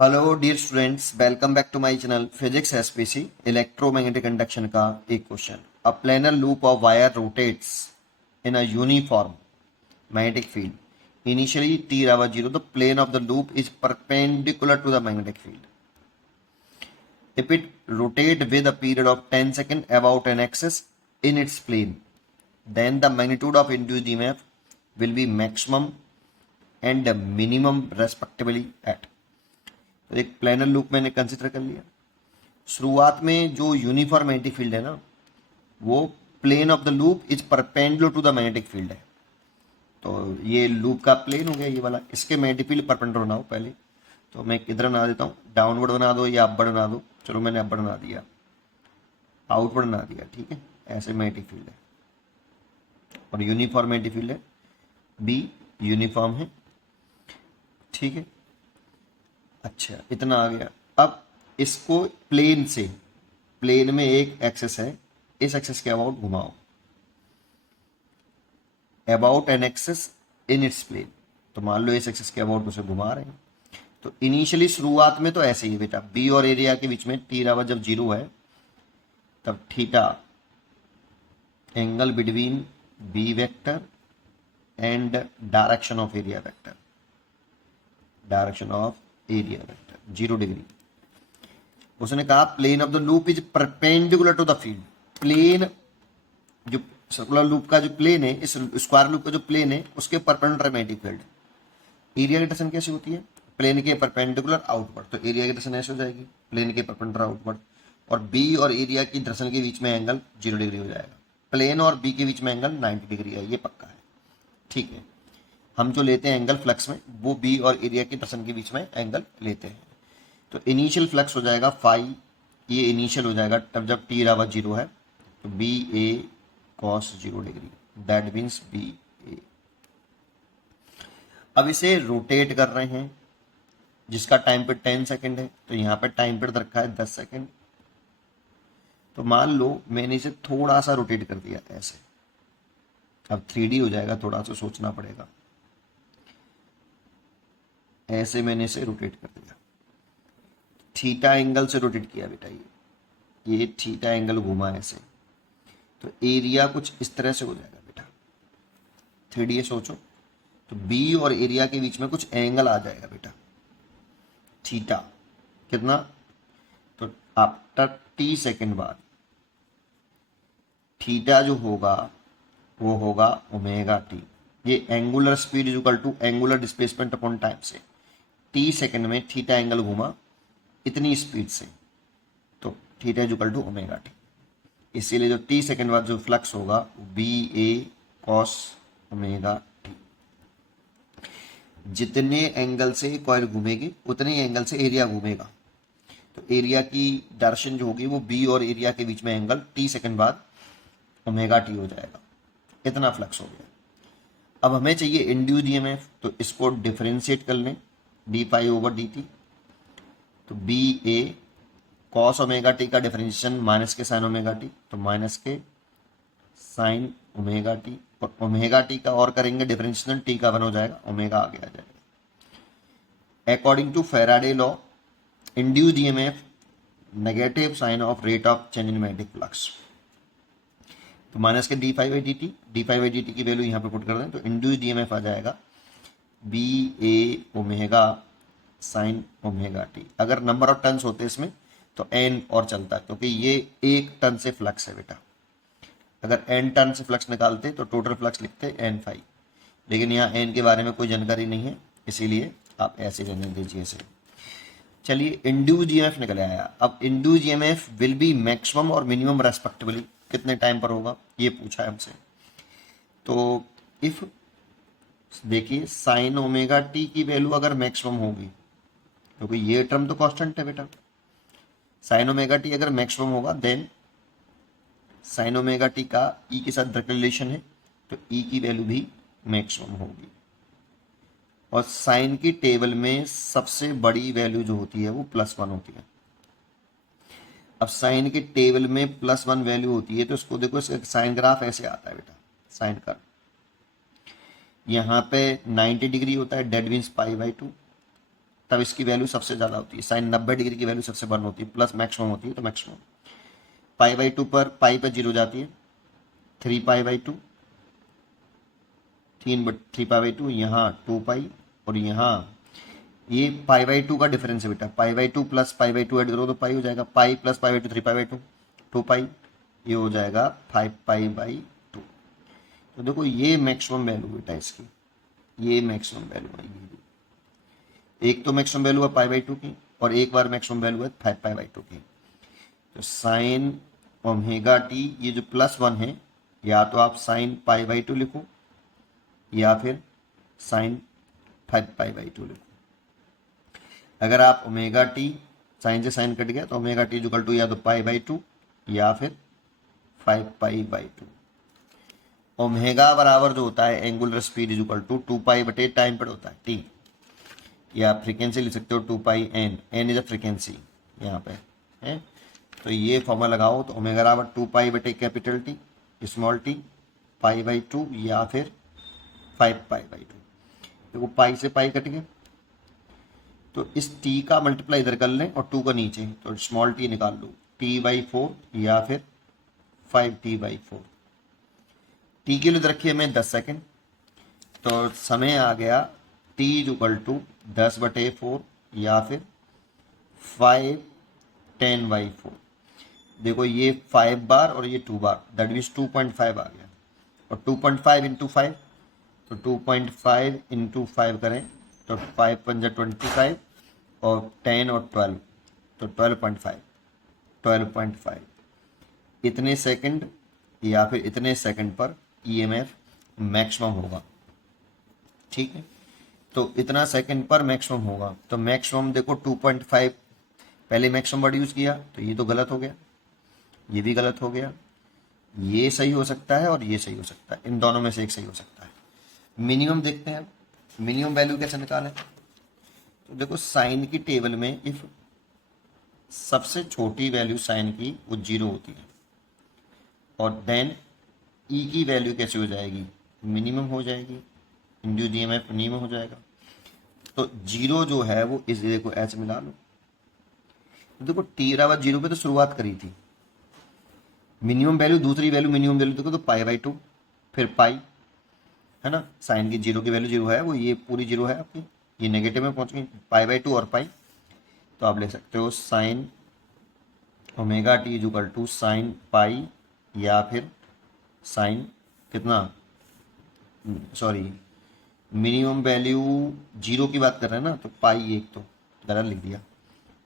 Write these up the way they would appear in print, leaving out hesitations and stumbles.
Hello dear students, welcome back to my channel physics SPC. Electromagnetic conduction का एक question. A planar loop of wire rotates in a uniform magnetic field. Initially t equals 0, the plane of the loop is perpendicular to the magnetic field. If it rotates with a period of 10 seconds about an axis in its plane, then the magnitude of induced EMF will be maximum and minimum respectively at. तो एक planar loop मैंने consider कर लिया। शुरुआत में जो uniform magnetic field है ना, वो plane of the loop is perpendicular to the magnetic field है। तो ये लूप का प्लेन हो गया ये वाला, इसके मैग्नेटिक फील्ड परपेंडिकुलर बनाओ पहले। तो मैं किधर बना देता हूँ, डाउनवर्ड बना दो या अपवर्ड बना दो। चलो मैंने अपवर्ड बना दिया, आउटवर्ड बना दिया, ठीक है। ऐसे मैग्नेटिक फील्ड है और यूनिफॉर्म मैग्नेटिक फील्ड है, बी यूनिफॉर्म है, ठीक है। अच्छा, इतना आ गया। अब इसको प्लेन से, प्लेन में एक एक्सेस है, इस एक्सेस के अबाउट घुमाओ, about an axis in its plane. तो मान लो इस एक्सेस के अबाउट उसे घुमा रहे हैं। तो इनिशियली शुरुआत में तो ऐसे ही है बेटा, बी और एरिया के बीच में टी बराबर जब 0 है तब theta angle between B vector and direction of area vector, direction of area vector 0 degree. उसने कहा plane of the loop is perpendicular to the field. Plane जो सर्कुलर लूप का जो प्लेन है, इस स्क्वायर लूप का जो प्लेन है, उसके परपेंडिकुलर मैग्नेटिक फील्ड। एरिया की डायरेक्शन कैसी होती है, प्लेन के परपेंडिकुलर आउटवर्ड। तो एरिया की डायरेक्शन ऐसे हो जाएगी, प्लेन के परपेंडिकुलर आउटवर्ड। और बी और एरिया की डायरेक्शन के बीच में एंगल 0 डिग्री हो जाएगा। प्लेन और बी के बीच में एंगल 90 डिग्री है, ये पक्का है, ठीक है। हम जो लेते हैं एंगल फ्लक्स में, वो बी और एरिया की डायरेक्शन के बीच में एंगल लेते हैं। तो इनिशियल फ्लक्स हो जाएगा फाई, ये इनिशियल हो जाएगा तब जब टी बराबर 0 है। तो b A cos 0 degree, that means b a. अब इसे रोटेट कर रहे हैं, जिसका टाइम पीरियड 10 सेकंड है। तो यहाँ पे टाइम पीरियड रखा है 10 सेकंड। तो मान लो मैंने इसे थोड़ा सा रोटेट कर दिया ऐसे। अब 3D हो जाएगा, थोड़ा सा सोचना पड़ेगा। ऐसे मैंने इसे रोटेट कर दिया, थीटा एंगल से रोटेट किया बेटा। ये थीटा एंगल घुमा ऐसे, तो एरिया कुछ इस तरह से हो जाएगा बेटा। 3D सोचो, तो बी और एरिया के बीच में कुछ एंगल आ जाएगा बेटा, थीटा कितना। तो आफ्टर टी सेकेंड बाद थीटा जो होगा वो होगा ओमेगा टी। ये angular speed is equal to angular displacement upon time से। टी सेकेंड में थीटा एंगल घूमा इतनी स्पीड से, तो theta is equal to omega t. इसीलिए जो टी सेकेंड बाद जो फ्लक्स होगा बी ए कॉस ओमेगा टी। जितने एंगल से कॉइल घूमेगी उतने एंगल से एरिया घूमेगा। तो एरिया की डायरेक्शन जो होगी वो बी और एरिया के बीच में एंगल टी सेकेंड बाद ओमेगा टी हो जाएगा। इतना फ्लक्स हो गया। अब हमें चाहिए इंड्यूस्ड ईएमएफ, तो इसको डिफरेंशिएट कर लें, D pi over D T. तो बी ए कॉस ओमेगा टी का डिफरेंशिएशन माइनस के साइन ओमेगा टी, तो माइनस के साइन ओमेगा टी। और ओमेगा टी का और करेंगे डिफरेंशिएशन, टी का वन हो जाएगा, ओमेगा आगे आ जाएगा। According to Faraday law, induced EMF negative sign of rate of change in magnetic flux. तो माइनस के d phi by d t, d phi by d t की वैल्यू यहाँ पे पुट कर दें, तो इंड्यूस्ड ईएमएफ आ जाएगा बी ए omega sine omega T. अगर नंबर ऑफ टर्न्स होते इसमें तो एन और चलता, क्योंकि ये एक टर्न से फ्लक्स है बेटा। अगर एन टर्न से फ्लक्स निकालते तो टोटल फ्लक्स लिखते एन फाइव, लेकिन यहाँ एन के बारे में कोई जानकारी नहीं है, इसीलिए आप ऐसे रहने दीजिए इसे। चलिए, इंड्यूस्ड ईएमएफ निकल आया। अब induced EMF will be maximum और मिनिमम रेस्पेक्टिवली, कितने टाइम पर होगा ये पूछा है हमसे। तो इफ देखिए साइन ओमेगा टी की वैल्यू अगर मैक्सिमम होगी, क्योंकि ये टर्म तो कांस्टेंट है बेटा, साइन ओमेगा टी अगर मैक्सिमम होगा देन साइन ओमेगा टी का ई के साथ डायरेक्ट रिलेशन है, तो ई की वैल्यू भी मैक्सिमम होगी। और साइन की टेबल में सबसे बड़ी वैल्यू जो होती है वो +1 होती है। अब साइन के टेबल में +1 वैल्यू होती है, तो इसको देखो, साइन ग्राफ ऐसे आता है बेटा, साइन का यहाँ पे 90 डिग्री होता है, डेट मीन्स पाई बाई 2। तब इसकी वैल्यू सबसे ज़्यादा होती है। साइन 90 डिग्री की वैल्यू सबसे बर्न होती है, प्लस मैक्सिमम होती है, तो मैक्सिमम। पाई/2 पर पाई पर 0 जाती है, 3π/2, 3π/2, यहाँ 2π, और यहाँ ये π/2 का डिफरेंस है बेटा। π/2 प्लस π/2 ऐड करो तो पाई हो जाएगा। पाई प्लस π/2 3π/2, 2π, ये हो जाएगा 5π/2। तो देखो ये मैक्सिमम वैल्यू बेटा इसकी, ये मैक्सिमम वैल्यू है। ये एक तो मैक्सिमम वैल्यू है π/2 की, और एक बार मैक्सिमम वैल्यू है 5π/2 की। तो साइन ओमेगा टी, ये जो +1 है, या तो आप साइन π/2 लिखो या फिर साइन 5π/2 लिखो। अगर आप ओमेगा टी, साइन से साइन कट गया, तो ओमेगा टी इक्वल टू या तो π/2 या फिर 5π/2। ओमेगा बराबर जो होता है एंगुलर स्पीड इक्वल टू 2π/टाइम पर होता है टी, या फ्रीक्वेंसी लिख सकते हो 2πn, n is a frequency यहाँ पे है। तो ये फॉर्मूला लगाओ तो ओमेगा बराबर 2π/कैपिटल टी स्मॉल टी π/2 या फिर 5π/2। देखो पाई से पाई कट गए, तो इस टी का मल्टीप्लाई इधर कर लें और 2 का नीचे, तो स्मॉल टी निकाल लो, t/4 या फिर 5t/4। टी के लिए इधर रखिए हमें 10 सेकेंड, तो समय आ गया t इक्वल टू 10/4 या फिर 5/10/4। देखो ये 5 बार और ये 2 बार, दैट मीन्स 2.5 आ गया, और 2.5 इंटू 5, तो 2.5 इंटू 5 करें तो 5 × 25 और 10 और 12, तो 12.5 इतने सेकंड या फिर इतने सेकंड पर ईएमएफ मैक्सिमम होगा। ठीक है, तो इतना सेकंड पर मैक्सिमम होगा। तो मैक्सिमम देखो 2.5, पहले मैक्सिमम वर्ड यूज़ किया तो ये तो गलत हो गया, ये भी गलत हो गया, ये सही हो सकता है और ये सही हो सकता है, इन दोनों में से एक सही हो सकता है। मिनिमम देखते हैं, मिनिमम वैल्यू कैसे निकालें। तो देखो साइन की टेबल में इफ सबसे छोटी वैल्यू साइन की वो 0 होती है, और देन ई की वैल्यू कैसे हो जाएगी, मिनिमम हो जाएगी, इंड्यूस्ड ईएमएफ मिनिमम हो जाएगा। तो 0 जो है वो इस देखो ऐसे मिला लो। देखो t/0 पे तो शुरुआत करी थी, मिनिमम वैल्यू, दूसरी वैल्यू मिनिमम वैल्यू देखो तो π/2, फिर पाई है ना, साइन की 0 की वैल्यू 0 है, वो ये पूरी 0 है आपकी, ये नेगेटिव में पहुंच गई, π/2 और पाई। तो आप ले सकते हो sine omega t equal to sine pi या फिर साइन कितना, सॉरी मिनिमम वैल्यू 0 की बात कर रहे हैं ना, तो पाई, एक तो गलत लिख दिया,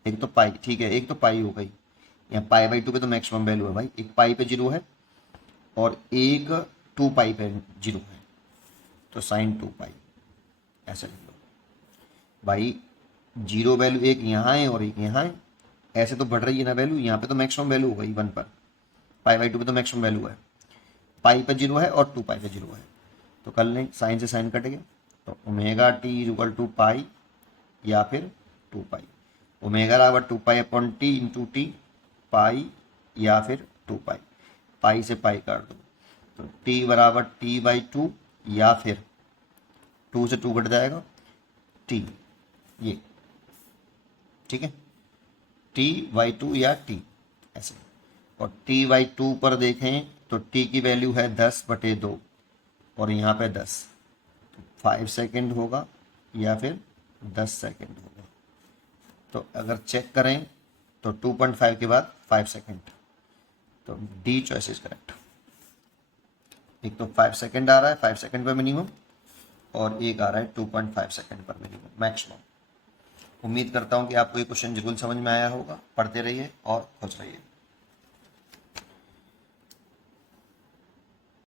एक तो पाई, ठीक है, एक तो पाई हो गई, यहाँ π/2 पे तो मैक्सिमम वैल्यू है भाई, एक पाई पे 0 है और एक 2π पे 0 है, तो साइन 2π ऐसा लिख लो भाई। 0 वैल्यू एक यहाँ है और एक यहाँ है, ऐसे तो बढ़ रही है ना वैल्यू, यहाँ पे तो मैक्सिमम वैल्यू हो गई 1 पर, π/2 पे तो मैक्सिमम वैल्यू है, पाई पे 0 है और 2π पे 0 है, तो कर लें, साइन से साइन कट गया, तो ओमेगा टी इक्वल टू पाई या फिर 2π। ओमेगा बराबर 2π/t इंटू टी, पाई या फिर 2π, पाई से पाई काट दो, तो t बराबर t/2 या फिर 2 से 2 कट जाएगा t, ये ठीक है, t/2 या t ऐसे। और t/2 पर देखें तो t की वैल्यू है 10/2 और यहाँ पे 10, तो 5 सेकेंड होगा या फिर 10 सेकेंड होगा। तो अगर चेक करें तो 2.5 के बाद 5 सेकेंड, तो डी चॉइस इज करेक्ट। एक तो 5 सेकेंड आ रहा है, 5 सेकेंड पर मिनिमम, और एक आ रहा है 2.5 सेकेंड पर मिनिमम, मैक्सिमम। उम्मीद करता हूँ कि आपको ये क्वेश्चन जरूर समझ में आया होगा। पढ़ते रहिए और खुश रहिए।